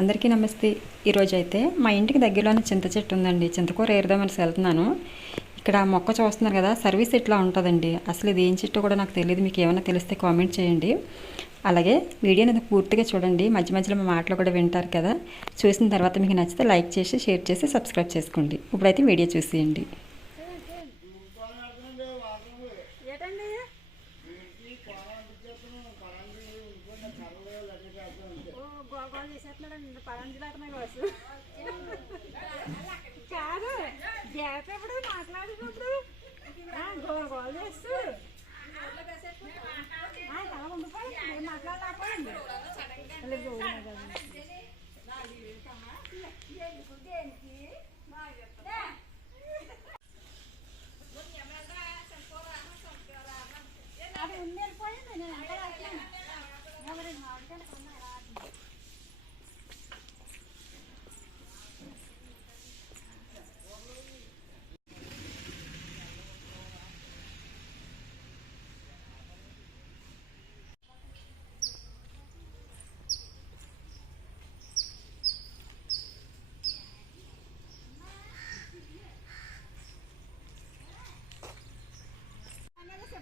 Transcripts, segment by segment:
అందరికీ నమస్తే. ఈరోజు అయితే మా ఇంటికి దగ్గరలోనే చింత చెట్టు ఉందండి. చింతకూర ఏరుదామని వెళ్తున్నాను. ఇక్కడ మొక్క చూస్తున్నారు కదా సర్వీస్ ఇట్లా ఉంటుందండి. అసలు ఇది ఏం చెట్టు కూడా నాకు తెలియదు. మీకు ఏమైనా తెలిస్తే కామెంట్ చేయండి. అలాగే వీడియోని అనేది పూర్తిగా చూడండి. మధ్య మధ్యలో మా మాటలు కూడా వింటారు కదా. చూసిన తర్వాత మీకు నచ్చితే లైక్ చేసి షేర్ చేసి సబ్స్క్రైబ్ చేసుకోండి. ఇప్పుడైతే వీడియో చూసేయండి. agora, olha isso. అనేది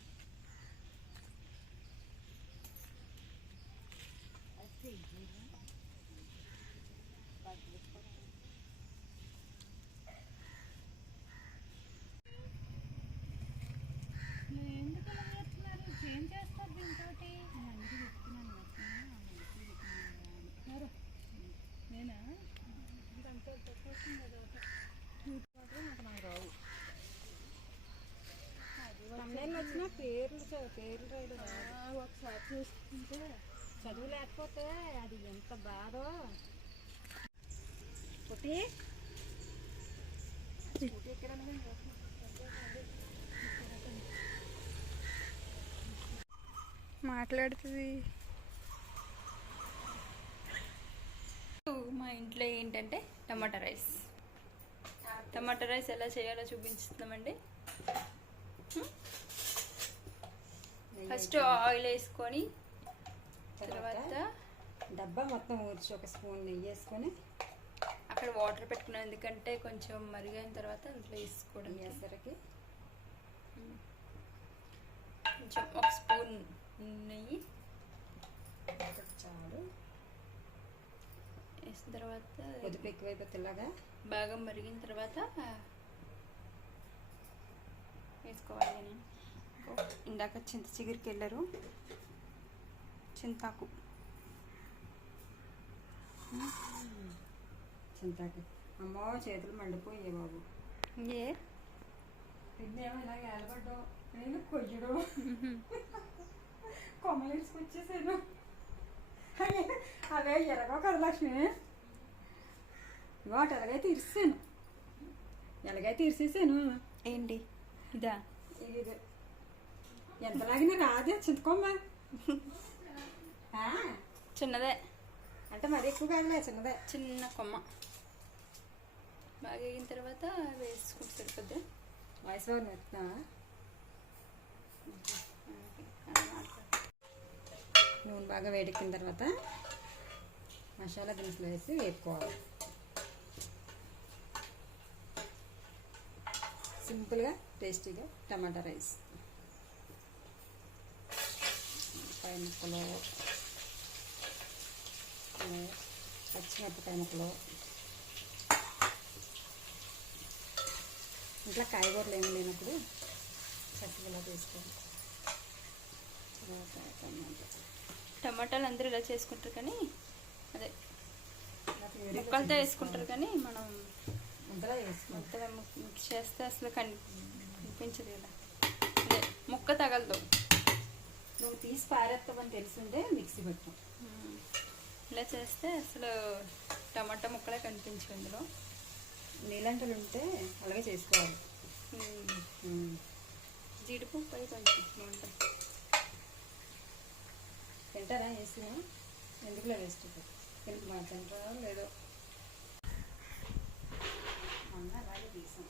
ఏం చేస్తారు దీంతో మంచి చెప్తున్నాను నేనా రావు వచ్చిన పేర్లు పేర్లు రాయడం ఒకసారి చూసుకుంటే చదువు లేకపోతే అది ఎంత బాధో. ఒకటి ఇక్కడ మాట్లాడుతుంది. మా ఇంట్లో ఏంటంటే టమాటా రైస్. టమాటా రైస్ ఎలా చేయాలో చూపించుతున్నామండి ఫస్ట్ ఆయిల్ వేసుకొని తర్వాత డబ్బా మొత్తం ఊర్చి ఒక స్పూన్ నెయ్యి వేసుకొని అక్కడ వాటర్ పెట్టుకున్నాం. ఎందుకంటే కొంచెం మరిగైన తర్వాత అందులో వేసుకోవడం వేసరికి కొంచెం ఒక స్పూన్ నెయ్యి. చాలు వేసిన తర్వాత పొదుపు ఎక్కువైపోతే ఇలాగా బాగా మరిగిన తర్వాత వేసుకోవాలి అని ఇందాక చింత చిగురికి వెళ్ళారు. చింతాకు. చింతాకి. అమ్మో చేతులు మండిపోయాయి బాబు. ఏ? ఇదేమో ఇలా ఏలబడ్డం నేను కొయ్యడం. కొమ్మలు ఇసుకొచ్చేసాను అవే ఎలాగో కదా లక్ష్మి వాటి ఎలాగైతే ఇరిసాను ఎలాగైతే ఇరిసేసాను ఏంటి ఇదా ఇది ఎంత లాగినా రాదే చింతకొమ్మ చిన్నదే అంటే మరి ఎక్కువ కాదులే చిన్నదే చిన్న కొమ్మ బాగా వేగిన తర్వాత వేసుకుంటే సరిపోద్ది వయసు వారిని ఎత్తున్నా నూనె బాగా వేడెక్కిన తర్వాత మసాలా దినుసులు వేసి వేపుకోవాలి. సింపుల్గా టేస్టీగా టమాటా రైస్. పై ముక్కలు పచ్చిమిరపకాయ ముక్కలు ఇంట్లో కాయగూరలు ఏమి లేనప్పుడు చక్కగా ఇలా తర్వాత టమాటా. టమాటాలు అందరూ ఇలా చేసుకుంటారు కానీ అదే ముక్కలతో వేసుకుంటారు కానీ మనం మొత్తం మిక్స్ చేస్తే అసలు కని కనిపించదు కదా. అదే ముక్క తగలదు. నువ్వు తీసి పారేస్తావని తెలుసుంటే మిక్సీ పెట్టాం. ఇలా చేస్తే అసలు టమాటా ముక్కలే కనిపించవు ఇందులో. నీళ్ళంటలు ఉంటే అలాగే చేసుకోవాలి. జీడిపప్పు అయి కొంచెం తింటారా వేసిన ఎందుకులే వేస్ట్ తింటు మా తింటారా లేదో. మొన్న అలాగే తీసాం.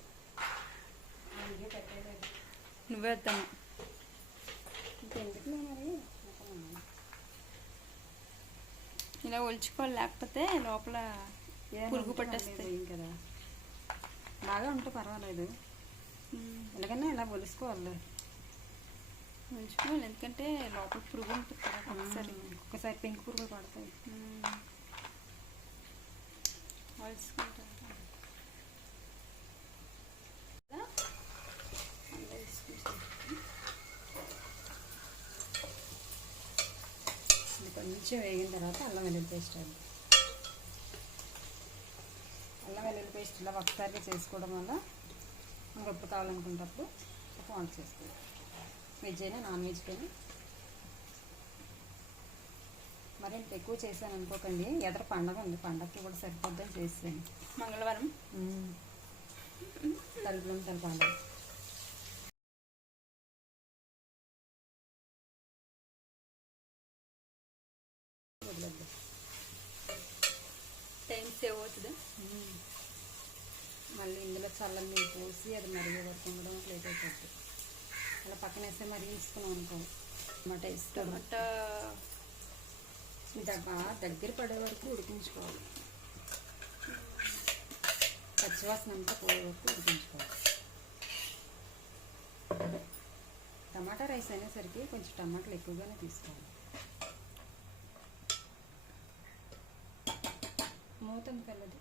అందుకే పెట్టలేదు నువ్వే వద్దాము మరి. ఇలా ఒలుచుకోవాలి లేకపోతే లోపల పురుగు పట్టేస్తాయి. కదా? బాగా ఉంటే పర్వాలేదు. ఎలాగైనా ఇలా ఒలుసుకోవాలి? ఒలుచుకోవాలి ఎందుకంటే లోపల పురుగు ఉంటుంది కదా ఒకసారి. ఒక్కసారి పెంకు పురుగులు పడతాయి. కొంచెం వేగిన తర్వాత అల్లం వెల్లుల్లి పేస్ట్ వేద్దాం అల్లం వెల్లుల్లి పేస్ట్ ఇలా ఒకసారిగా చేసుకోవడం వల్ల మనకు ఎప్పుడు కావాలనుకున్నప్పుడు ఒక వంట చేసుకోవాలి. వెజ్ అయినా నాన్ వెజ్ అయినా మరి ఇంత ఎక్కువ చేశాను అనుకోకండి ఎదర పండగ ఉంది పండగకి కూడా సరిపోద్దని చేసాను మంగళవారం? తలుపులు తల పండగ టైం సేవ్ అవుతుంది. మళ్ళీ ఇందులో చల్లని పోసి అది మరిగే వరకు ఉండడం. పక్కన వేస్తే మరిగించుకున్నాం అనుకో. టమాటా ఇస్తాం టమాటా బాగా దగ్గర పడే వరకు ఉడికించుకోవాలి. పచ్చివాసన అంతా పోయే వరకు ఉడికించుకోవాలి. టమాటా రైస్ అనేసరికి కొంచెం టమాటాలు ఎక్కువగానే తీసుకోవాలి. మూత కలదు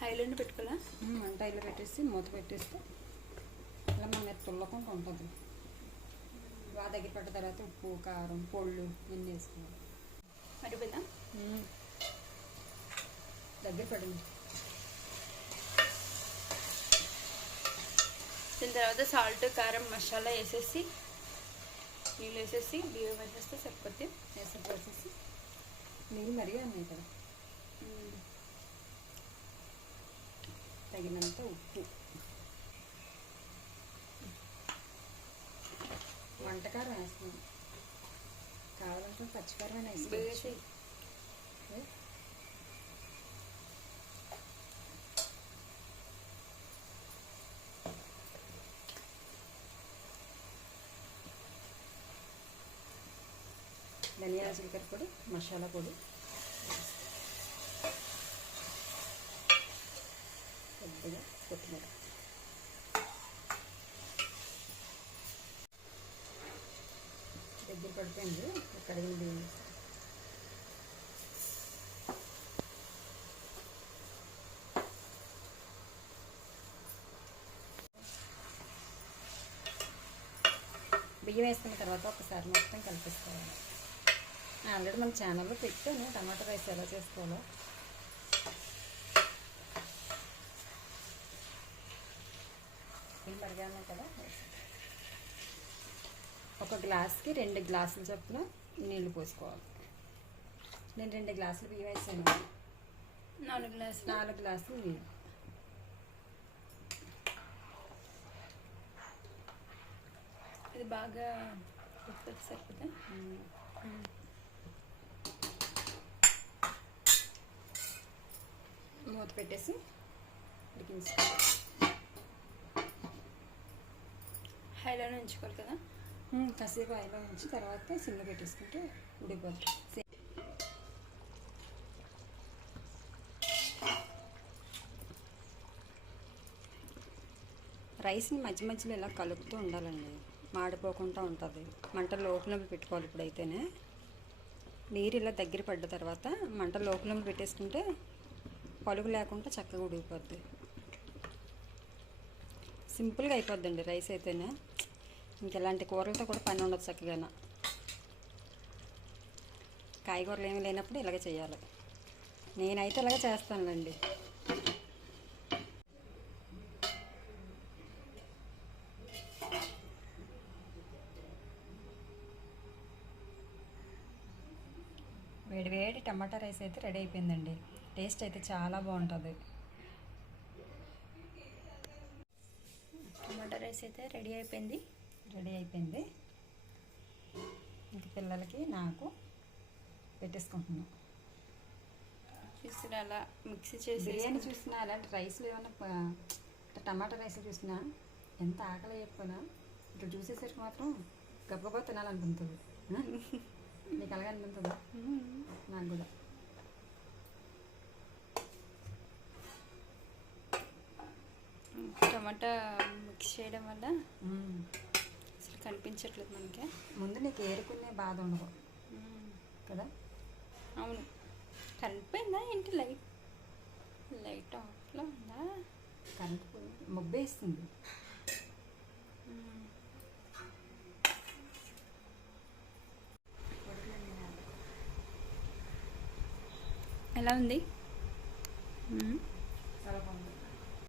హైలాండ్ పెట్టుకోవాలా? మంట ఇలా పెట్టేసి మూత పెట్టేస్తే మన తుల్లకుండా ఉంటుంది. బాగా దగ్గర పడ్డ తర్వాత ఉప్పు కారం పొళ్ళు ఇన్ని వేసుకోవాలి. మరిపోయిందా దగ్గర పడింది దీని తర్వాత సాల్ట్ కారం మసాలా వేసేసి నీళ్ళు వేసేసి బియ్యం వేసేస్తే సరిపోద్ది. వేసి పోసేసి నీళ్ళు మరిగా ఉన్నాయి కదా. తగినంత ఉప్పు. వంటకారం వేస్తున్నాం కావాలంటే పచ్చికారం వేసి ధనియాల జీలకర్ర పొడి మసాలా పొడి. కొద్దిగా కొత్తిమీర. దగ్గర కడిగిన బియ్యం బియ్యం వేసుకున్న తర్వాత ఒకసారి మొత్తం కలిపిస్తాను ఆల్రెడీ మన ఛానల్లో పెట్టాను. టమాటా రైస్ ఎలా చేసుకోవాలో ఇవి మరిగాను కదా ఒక గ్లాస్కి రెండు గ్లాసులు చొప్పున నీళ్ళు పోసుకోవాలి. నేను రెండు గ్లాసులు బియ్యం వేసాను. నాలుగు గ్లాసులు. నాలుగు గ్లాసులు నీళ్ళు. ఇది బాగా సరిపోతే. మూత పెట్టేసి ఉడికించుకోవాలి. హైలోనే ఉంచుకోవాలి కదా. కాసేపు ఆయిలో ఉంచి తర్వాత సిమ్లో పెట్టేసుకుంటే ఉడిపోతుంది రైస్ని మధ్య మధ్యలో ఇలా కలుపుతూ ఉండాలండి. మాడిపోకుండా ఉంటుంది. మంట లోపల పెట్టుకోవాలి ఇప్పుడైతేనే. నీరు ఇలా దగ్గర పడ్డ తర్వాత మంట లోపల పెట్టేసుకుంటే పలుగు లేకుండా చక్కగా ఉడిగిపోద్ది సింపుల్గా అయిపోద్దండి రైస్ అయితేనే. ఇంకెలాంటి కూరలతో కూడా పని ఉండదు చక్కగా కాయగూరలు ఏమి లేనప్పుడు ఇలాగే చేయాలి. నేనైతే ఇలాగే చేస్తానులేండి. వేడివేడి టమాటా రైస్ అయితే రెడీ అయిపోయిందండి. టేస్ట్ అయితే చాలా బాగుంటుంది. టమాటా రైస్ అయితే రెడీ అయిపోయింది. రెడీ అయిపోయింది. ఇంక పిల్లలకి నాకు పెట్టేసుకుంటున్నాం. చూసిన అలా మిక్సీ చేసి బిర్యానీ చూసినా అలాంటి రైస్లు ఏమన్నా టమాటా రైస్ చూసినా ఎంత ఆకలి చెప్పినా ఇట్లా చూసేసరికి మాత్రం గబగబా తినాలనిపిస్తుంది ఆ? నీకు అలాగే అనిపిస్తుందా నాకు కూడా. టమాటా మిక్స్ చేయడం వల్ల కనిపించట్లేదు మనకి. ముందు నీకు ఏరుకునే బాధ ఉండదు. కదా? అవును. కనిపోయిందా ఏంటి లైట్? లైట్ ఆఫ్లో ఉందా? కరెంట్ పోయి మొబ్బేస్తుంది. ఎలా ఉంది.